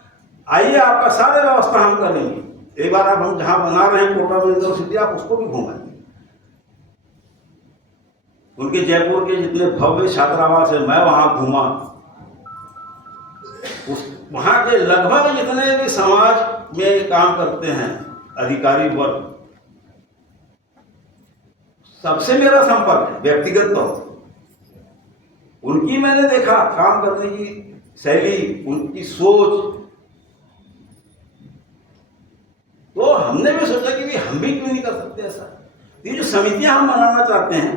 आइए, आपका सारे व्यवस्था हम करेंगे। एक बार आप हम जहां बना रहे हैं कोटा में यूनिवर्सिटी, आप उसको भी घुमाएंगे। उनके जयपुर के जितने भव्य छात्रावास है मैं वहां घूमा, वहां के लगभग जितने भी समाज में काम करते हैं अधिकारी वर्ग, सबसे मेरा संपर्क है व्यक्तिगत तौर पर। उनकी मैंने देखा काम करने की शैली, उनकी सोच, तो हमने भी सोचा कि हम भी क्यों नहीं कर सकते ऐसा। ये जो समितियां हम बनाना चाहते हैं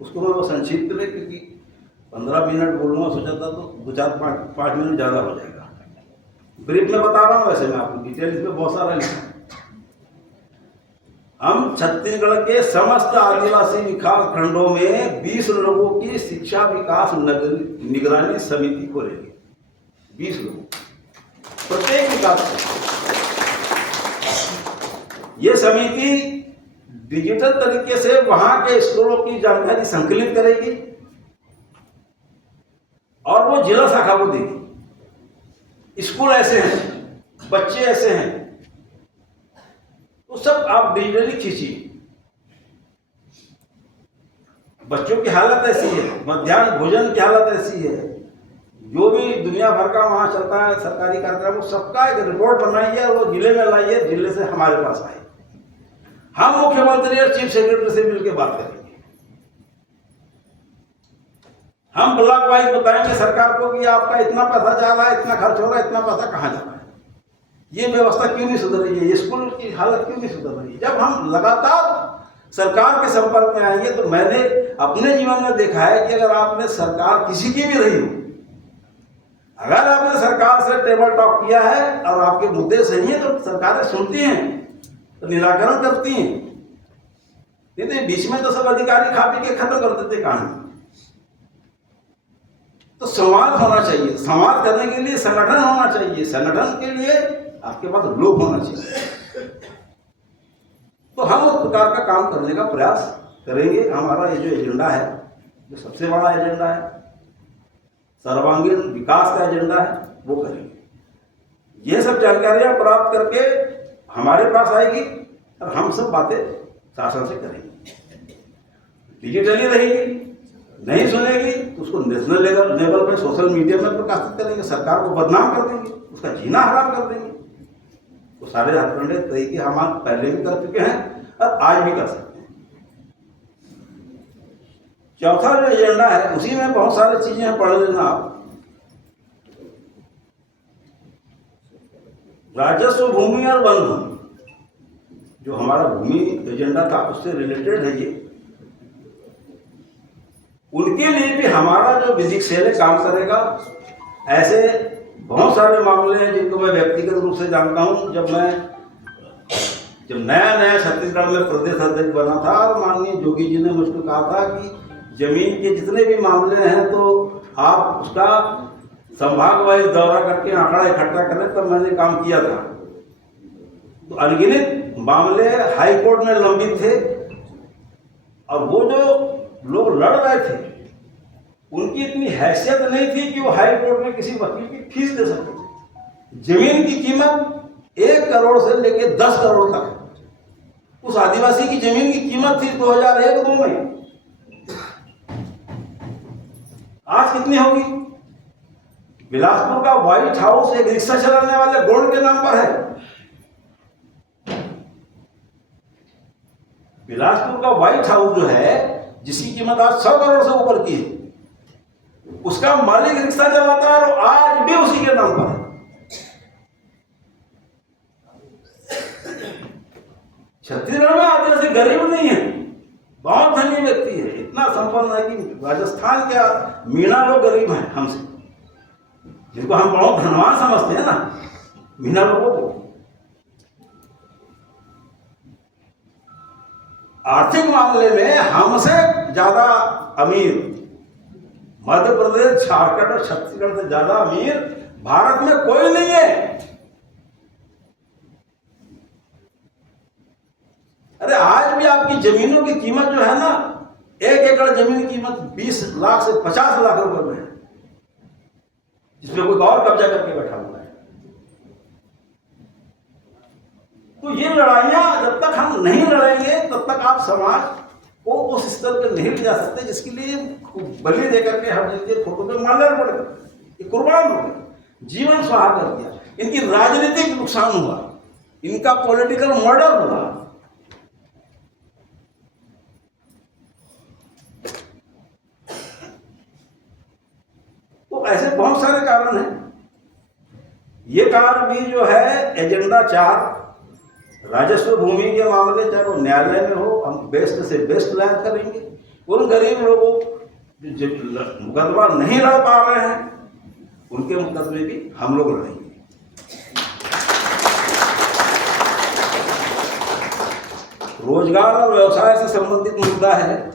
उसको मैं वो संक्षिप्त में, क्योंकि 15 मिनट बोलूँगा सोचा था तो 2-4-5 मिनट ज़्यादा हो जाएगा। ब्रीफ में बता रहा हूँ, वैसे मैं आपको डिटेल इसमें बहुत सारा लिखा। हम छत्तीसगढ़ के समस्त आदिवासी विकास खंडों में 20 लोगों की शिक्षा विकास निगरानी समिति खोलेंगे। 20 लोग प्रत्येक विकास। ये समिति डिजिटल तरीके से वहां के स्कूलों की जानकारी संकलित करेगी और वो जिला शाखा को देगी। स्कूल ऐसे हैं, बच्चे ऐसे हैं, तो सब आप डिजिटली खींचिए। बच्चों की हालत ऐसी है, मध्याह्न भोजन की हालत ऐसी है, जो भी दुनिया भर का वहां चलता है सरकारी कार्यक्रम, वो सबका एक रिपोर्ट बनाइए और वो जिले में लाइए, जिले से हमारे पास आए। हम मुख्यमंत्री और चीफ सेक्रेटरी से मिलकर बात करेंगे। हम ब्लॉक वाइज बताएंगे सरकार को कि आपका इतना पैसा जा रहा है, इतना खर्च हो रहा है, इतना पैसा कहाँ जा रहा है, ये व्यवस्था क्यों नहीं सुधर रही है, ये स्कूल की हालत क्यों नहीं सुधर रही है। जब हम लगातार सरकार के संपर्क में आएंगे तो मैंने अपने जीवन में देखा है कि अगर आपने सरकार किसी की भी रही हो, अगर आपने सरकार से टेबल टॉक किया है और आपके मुद्दे सही हैं तो सरकारें सुनती हैं, तो निराकरण करती हैं। नहीं तो बीच में तो सब अधिकारी खा पी के खत्म कर देते कहानी। तो संवाद होना चाहिए, संवाद करने के लिए संगठन होना चाहिए, संगठन के लिए आपके पास लोग होना चाहिए। तो हम उस प्रकार का काम करने का प्रयास करेंगे। हमारा ये जो एजेंडा है, जो सबसे बड़ा एजेंडा है, सर्वांगीण विकास का एजेंडा है, वो करेंगे। ये सब जानकारियां प्राप्त करके हमारे पास आएगी और हम सब बातें शासन से करेंगे। डिजिटली रहेगी, नहीं सुनेगी तो उसको नेशनल लेवल पे सोशल मीडिया में प्रकाशित करेंगे, सरकार को बदनाम कर देंगे, उसका जीना हराम कर देंगे। तो सारे हथकंडे तरीके हम पहले भी कर चुके हैं और आज भी कर सकते हैं। चौथा जो एजेंडा है उसी में बहुत सारी चीजें हैं, पढ़ लेना आप। राजस्व भूमि और वन भूमि, जो हमारा भूमि एजेंडा था उससे रिलेटेड है ये। उनके लिए भी हमारा जो विधिक सेल काम करेगा। ऐसे बहुत सारे मामले हैं जिनको मैं व्यक्तिगत रूप से जानता हूं। जब नया छत्तीसगढ़ में प्रदेश अध्यक्ष बना था और माननीय जोगी जी ने मुझको कहा था कि जमीन के जितने भी मामले हैं तो आप उसका संभाग वाइज दौरा करके आंकड़ा इकट्ठा करें, तब मैंने काम किया था। तो अनगिनत मामले हाई कोर्ट में लंबित थे और वो जो लोग लड़ रहे थे उनकी इतनी हैसियत नहीं थी कि वो हाई कोर्ट में किसी वकील की फीस दे सके। जमीन की कीमत 1 करोड़ से लेकर 10 करोड़ तक, उस आदिवासी की जमीन की कीमत थी 2001-2 में। आज कितनी होगी? बिलासपुर का व्हाइट हाउस एक रिक्शा चलाने वाले गोल्ड के नाम पर है। बिलासपुर का व्हाइट हाउस जो है, जिसकी कीमत आज 100 करोड़ से ऊपर की है, उसका मालिक रिक्शा चलाता है और आज भी उसी के नाम पर है। छत्तीसगढ़ में आदिवासी गरीब नहीं है, बहुत धनी व्यक्ति है, इतना संपन्न है कि राजस्थान के मीणा लोग गरीब हैं हमसे, जिनको हम बहुत धनवान समझते हैं ना, मीणा लोगों को। आर्थिक मामले में हमसे ज्यादा अमीर मध्य प्रदेश, झारखंड और छत्तीसगढ़ से ज्यादा अमीर भारत में कोई नहीं है। अरे आज भी आपकी जमीनों की कीमत जो है ना, 1 एकड़ जमीन की कीमत 20 लाख से 50 लाख रुपए में है, जिसमें कोई और कब्जा करके बैठा हुआ है। तो ये लड़ाइयां जब तक हम नहीं लड़ेंगे तब तक आप समाज को उस स्तर पर नहीं ले जा सकते, जिसके लिए बलि देकर के हम इनके फोटो पे मारना पड़ेगा, ये कुर्बान हो गए, जीवन स्वाहा कर दिया, इनकी राजनीतिक नुकसान हुआ, इनका पॉलिटिकल मर्डर हुआ। तो ऐसे बहुत सारे कारण हैं। ये कारण भी जो है एजेंडा 4 राजस्व भूमि के मामले, चाहे वो न्यायालय में हो, हम बेस्ट से बेस्ट लाइन करेंगे। उन गरीब लोगों जो मुकदमा नहीं लड़ पा रहे हैं, उनके मुकदमे भी हम लोग लड़ेंगे। रोजगार और व्यवसाय से संबंधित मुद्दा है।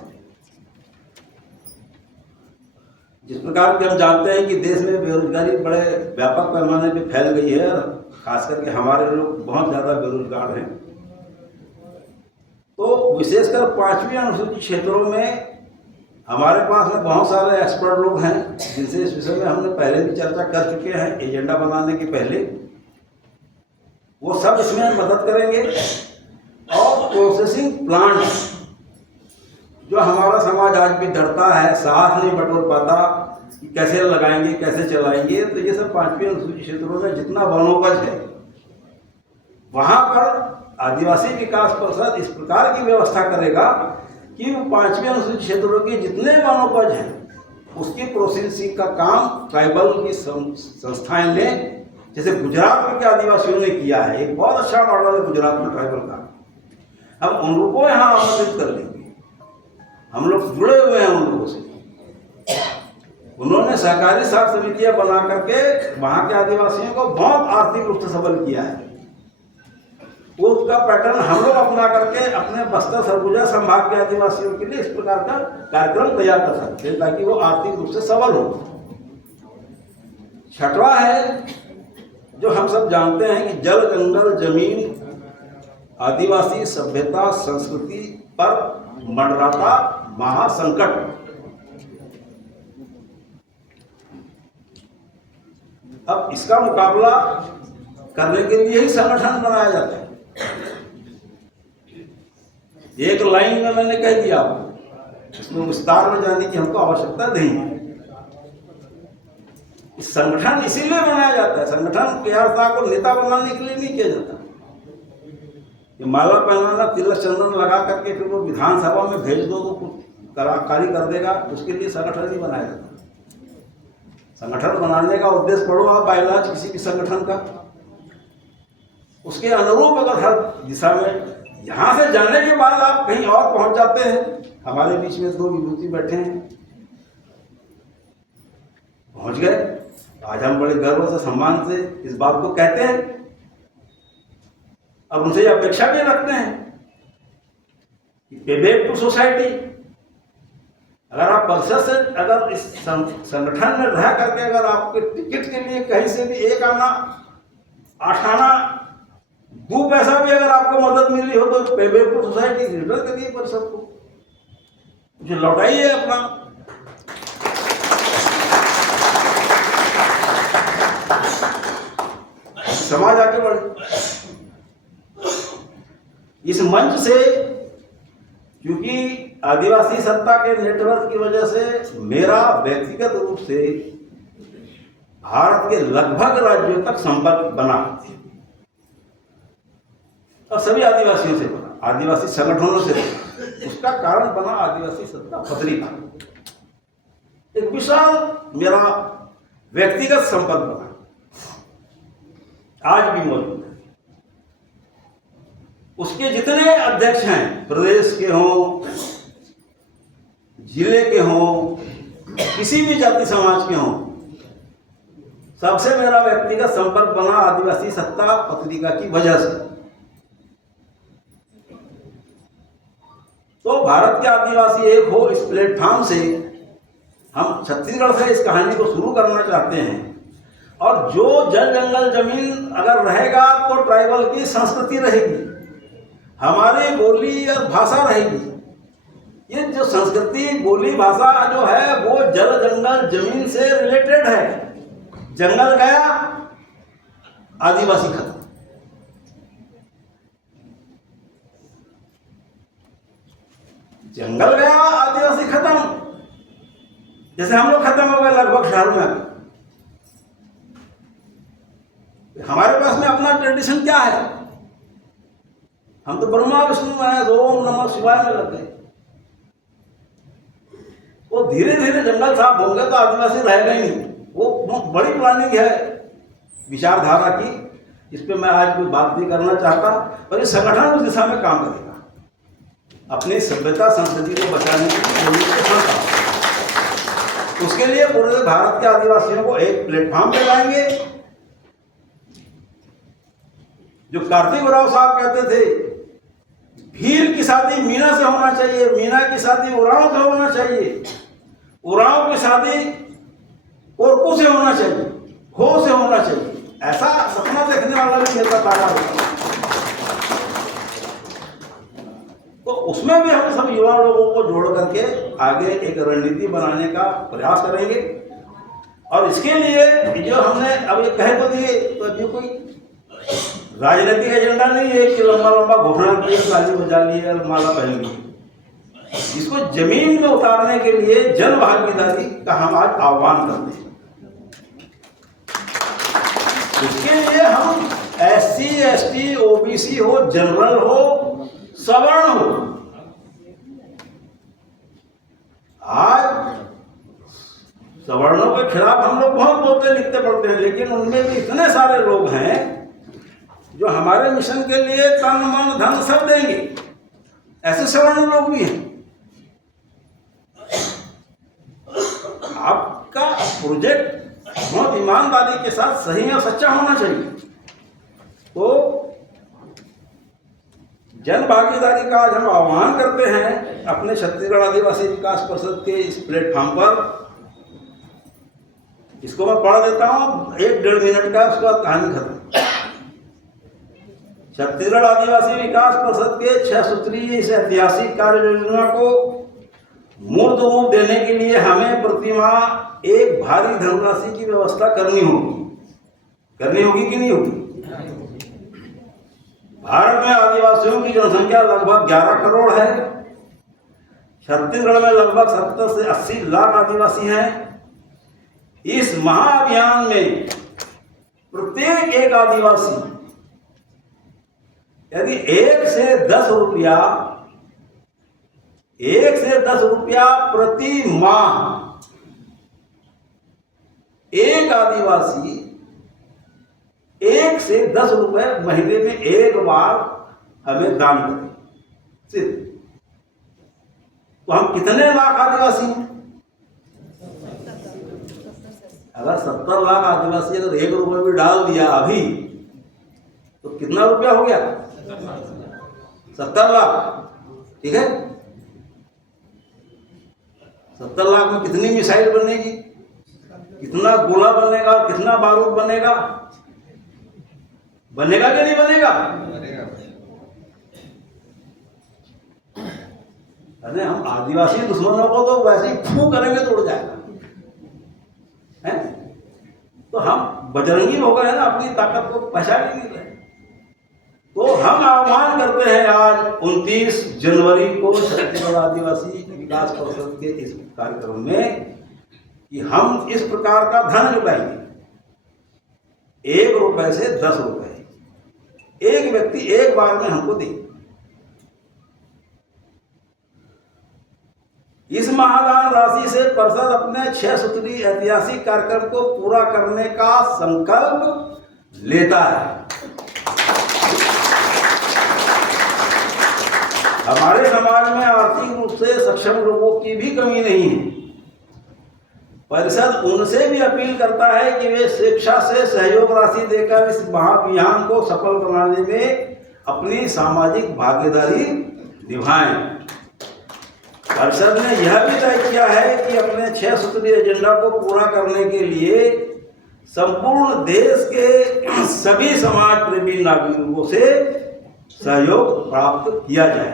जिस प्रकार के हम जानते हैं कि देश में बेरोजगारी बड़े व्यापक पैमाने पे फैल गई है, खास करके हमारे लोग बहुत ज़्यादा बेरोजगार हैं, तो विशेषकर 5वीं अनुसूचित क्षेत्रों में हमारे पास में बहुत सारे एक्सपर्ट लोग हैं, जिनसे इस विषय में हमने पहले भी चर्चा कर चुके हैं एजेंडा बनाने के पहले। वो सब इसमें मदद करेंगे। और प्रोसेसिंग प्लांट जो हमारा समाज आज भी डरता है, साथ नहीं बटोर पाता कि कैसे लगाएंगे, कैसे चलाएंगे, तो ये सब 5वीं अनुसूचित क्षेत्रों में जितना वनोपज है, वहां पर आदिवासी विकास परिषद इस प्रकार की व्यवस्था करेगा कि वो 5वीं अनुसूचित क्षेत्रों के जितने वनोपज हैं, उसकी प्रोसेसिंग का काम ट्राइबल की संस्थाएं लें, जैसे गुजरात में के आदिवासियों ने किया है। एक बहुत अच्छा मॉडल है गुजरात में ट्राइबल का। हम उन लोगों को यहाँ आमंत्रित कर लेंगे, हम लोग जुड़े हुए हैं उन लोगों से। उन्होंने सहकारी साख समितियां बना करके वहां के आदिवासियों को बहुत आर्थिक रूप से सबल किया है। उसका पैटर्न हम लोग अपना करके अपने बस्तर सरगुजा संभाग के आदिवासियों के लिए इस प्रकार का कार्यक्रम तैयार कर सकते हैं, ताकि वो आर्थिक रूप से सबल हो। 6वां है जो हम सब जानते हैं कि जल, जंगल, जमीन, आदिवासी सभ्यता, संस्कृति पर मंडराता महासंकट। अब इसका मुकाबला करने के लिए ही संगठन बनाया जाता है। एक लाइन में मैंने कह दिया आपको, इसमें विस्तार में जाने की हमको आवश्यकता नहीं है। इस संगठन इसीलिए बनाया जाता है, संगठन केआर को नेता बनाने के लिए नहीं किया जाता। ये माला पहनाना, तिलक चंदन लगा करके फिर वो विधानसभा में भेज दो तो कार्य कर देगा, उसके लिए संगठन नहीं बनाया जाता। संगठन बनाने का उद्देश्य पढ़ो आप बायलॉज किसी भी संगठन का, उसके अनुरूप अगर हर दिशा में, यहाँ से जाने के बाद आप कहीं और पहुंच जाते हैं। हमारे बीच में 2 विभूति बैठे हैं, पहुंच गए। आज हम बड़े गर्व से, सम्मान से इस बात को कहते हैं, अब उनसे ये अपेक्षा भी रखते हैं कि पे बैक टू सोसाइटी। अगर आप परिषद से, अगर इस संगठन में रह करके अगर आपके टिकट के लिए कहीं से भी 1 आना 8 आना 2 पैसा भी अगर आपको मदद मिली हो, तो पे बैक टू सोसाइटी रिटर्न करिए परिषद को, जो लौटाइए अपना। समाज आगे बढ़े। इस मंच से, क्योंकि आदिवासी सत्ता के नेटवर्क की वजह से मेरा व्यक्तिगत रूप से भारत के लगभग राज्यों तक संपर्क बना और सभी आदिवासियों से बना, आदिवासी संगठनों से बना। उसका कारण बना आदिवासी सत्ता पत्रिका, एक विशाल मेरा व्यक्तिगत संपर्क बना, आज भी मौजूद है। उसके जितने अध्यक्ष हैं, प्रदेश के हों, जिले के हों, किसी भी जाति समाज के हों, सबसे मेरा व्यक्तिगत संपर्क बना आदिवासी सत्ता पत्रिका की वजह से। तो भारत के आदिवासी एक हो, इस प्लेटफॉर्म से हम छत्तीसगढ़ से इस कहानी को शुरू करना चाहते हैं। और जो जल जंगल जमीन अगर रहेगा तो ट्राइबल की संस्कृति रहेगी, हमारी बोली और भाषा रहेगी। ये जो संस्कृति बोली भाषा जो है वो जल जंगल जमीन से रिलेटेड है। जंगल गया, आदिवासी खत्म। जंगल गया, आदिवासी खत्म। जैसे हम लोग खत्म हो गए लगभग शहर में। हमारे पास में अपना ट्रेडिशन क्या है? हम तो ब्रह्मा विष्णु है, ओम नमः शिवाय में लग गए। वो धीरे धीरे जंगल साफ होंगे तो आदिवासी रहेगा ही नहीं। वो बड़ी प्लानिंग है विचारधारा की, इस पे मैं आज कोई बात नहीं करना चाहता, पर ये संगठन उस दिशा में काम करेगा, अपनी सभ्यता संस्कृति को बचाने की कोशिश। उसके लिए पूरे भारत के आदिवासियों को एक प्लेटफॉर्म पे लाएंगे। जो कार्तिक उरांव साहब कहते थे, भील की शादी मीना से होना चाहिए, मीना की शादी उरांव से होना चाहिए, उरांव की शादी कोरकू से होना चाहिए, हो से होना चाहिए, ऐसा सपना देखने वाला भी मेरा तारा होता। तो उसमें भी हम सब युवा लोगों को जोड़ करके आगे एक रणनीति बनाने का प्रयास करेंगे। और इसके लिए जो हमने अब ये कह तो दिए, तो अभी कोई राजनीतिक एजेंडा नहीं है कि लंबा लंबा घोषणा किए, ताली बजा लिए और माला पहन ली। इसको जमीन में उतारने के लिए जन भागीदारी का हम आज आह्वान करते हैं। इसके लिए हम SC ST OBC हो, जनरल हो, सवर्ण हो, आज सवर्णों के खिलाफ हम लोग बहुत बोलते लिखते पढ़ते हैं, लेकिन उनमें भी इतने सारे लोग हैं जो हमारे मिशन के लिए तन मन धन सब देंगे। ऐसे सवर्ण लोग भी हैं। आपका प्रोजेक्ट बहुत ईमानदारी के साथ सही और सच्चा होना चाहिए। तो जन भागीदारी का आज हम आह्वान करते हैं अपने छत्तीसगढ़ आदिवासी विकास परिषद के इस प्लेटफॉर्म पर। इसको मैं पढ़ देता हूँ, 1-1.5 मिनट का, उसके बाद कहानी खत्म। छत्तीसगढ़ आदिवासी विकास परिषद के 6 सूत्रीय इस ऐतिहासिक कार्य योजना को मूर्त रूप देने के लिए हमें प्रतिमाह एक भारी धनराशि की व्यवस्था करनी होगी कि नहीं होगी? भारत में आदिवासियों की जनसंख्या लगभग 11 करोड़ है। छत्तीसगढ़ में लगभग 70 से 80 लाख आदिवासी हैं। इस महाअभियान में प्रत्येक एक आदिवासी यदि 1 से 10 रुपया प्रति माह एक आदिवासी 1 से 10 रुपए महीने में एक बार हमें दान करें सिर्फ, तो हम कितने लाख आदिवासी हैं? अगर 70 लाख आदिवासी अगर 1 रुपये भी डाल दिया अभी, तो कितना रुपया हो गया? 70 लाख। ठीक है, 70 लाख में कितनी मिसाइल बनेगी, कितना गोला बनेगा, कितना बारूद बनेगा कि नहीं बनेगा? अरे हम आदिवासी दुश्मनों को तो वैसे ही फू करेंगे तो उड़ जाएगा है? तो हम बजरंगी हो गए हैं ना, अपनी ताकत को पहचान ही नहीं रहे। तो हम आह्वान करते हैं आज 29 जनवरी को छत्तीसगढ़ आदिवासी विकास परिषद के इस कार्यक्रम में कि हम इस प्रकार का धन जुटाएंगे, 1 रुपए से 10 रुपए एक व्यक्ति एक बार में हमको दे। इस महादान राशि से परिषद अपने 6 सूत्री ऐतिहासिक कार्यक्रम को पूरा करने का संकल्प लेता है। हमारे समाज में आर्थिक रूप से सक्षम लोगों की भी कमी नहीं है। परिषद उनसे भी अपील करता है कि वे शिक्षा से सहयोग राशि देकर इस महाअभियान को सफल बनाने में अपनी सामाजिक भागीदारी निभाएं। परिषद ने यह भी तय किया है कि अपने 6 सूत्री एजेंडा को पूरा करने के लिए संपूर्ण देश के सभी समाज प्रेमी नागरिकों से सहयोग प्राप्त किया जाए।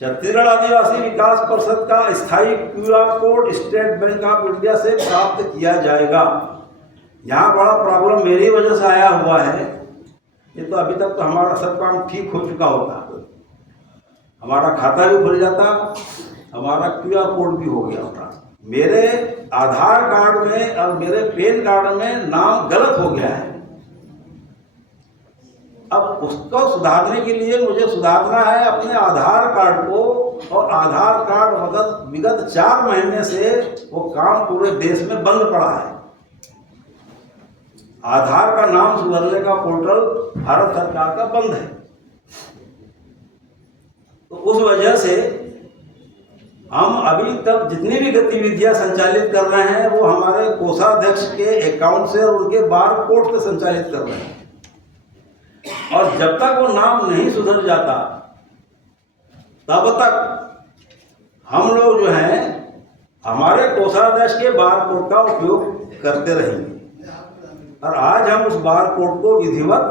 छत्तीसगढ़ आदिवासी विकास परिषद का स्थायी QR code state bank of India से प्राप्त किया जाएगा। यहाँ बड़ा प्रॉब्लम मेरी वजह से आया हुआ है। ये तो अभी तक तो हमारा सब काम ठीक हो चुका होता, हमारा खाता भी खुल जाता, हमारा QR कोड भी हो गया होता। मेरे आधार कार्ड में और मेरे पैन कार्ड में नाम गलत हो गया है। अब उसको सुधारने के लिए मुझे सुधारना है अपने आधार कार्ड को, और आधार कार्ड विगत 4 महीने से वो काम पूरे देश में बंद पड़ा है। आधार का नाम सुधारने का पोर्टल भारत सरकार का बंद है। तो उस वजह से हम अभी तक जितनी भी गतिविधियां संचालित कर रहे हैं वो हमारे कोषाध्यक्ष के अकाउंट से और उनके बार कोड से संचालित कर रहे हैं। और जब तक वो नाम नहीं सुधर जाता तब तक हम लोग जो हैं हमारे कोषाध्यक्ष के बार कोड का उपयोग करते रहेंगे। और आज हम उस बार कोड को विधिवत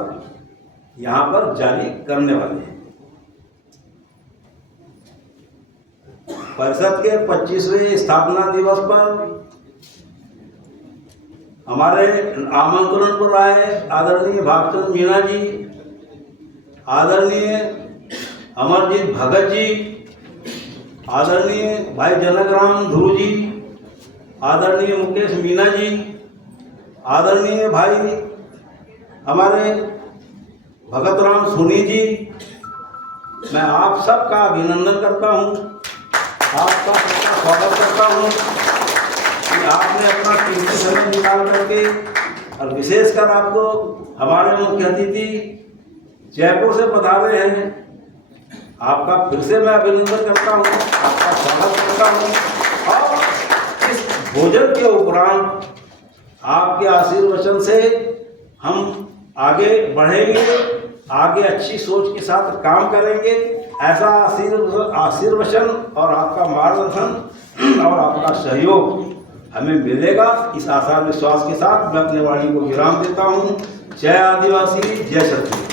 यहाँ पर जारी करने वाले हैं। परिषद के 25वें स्थापना दिवस पर हमारे आमंत्रण पर आए आदरणीय भागचंद मीणा जी, आदरणीय अमरजीत भगत जी, आदरणीय भाई जनकराम ध्रुव जी, आदरणीय मुकेश मीणा जी, आदरणीय भाई हमारे भगत राम सोनी जी, मैं आप सबका अभिनंदन करता हूं, आपका सबका स्वागत करता हूं कि आपने अपना कीमती समय निकाल करके, और विशेषकर आपको हमारे मुख्य अतिथि जयपुर से पधारे हैं, आपका फिर से मैं अभिनंदन करता हूं, आपका स्वागत करता हूं। और इस भोजन के उपरांत आपके आशीर्वचन से हम आगे बढ़ेंगे, आगे अच्छी सोच के साथ काम करेंगे। ऐसा आशीर्वचन और आपका मार्गदर्शन और आपका सहयोग हमें मिलेगा। इस आशा विश्वास के साथ मैं अपने वाणी को विराम देता हूँ। जय आदिवासी, जय छत्तीसगढ़।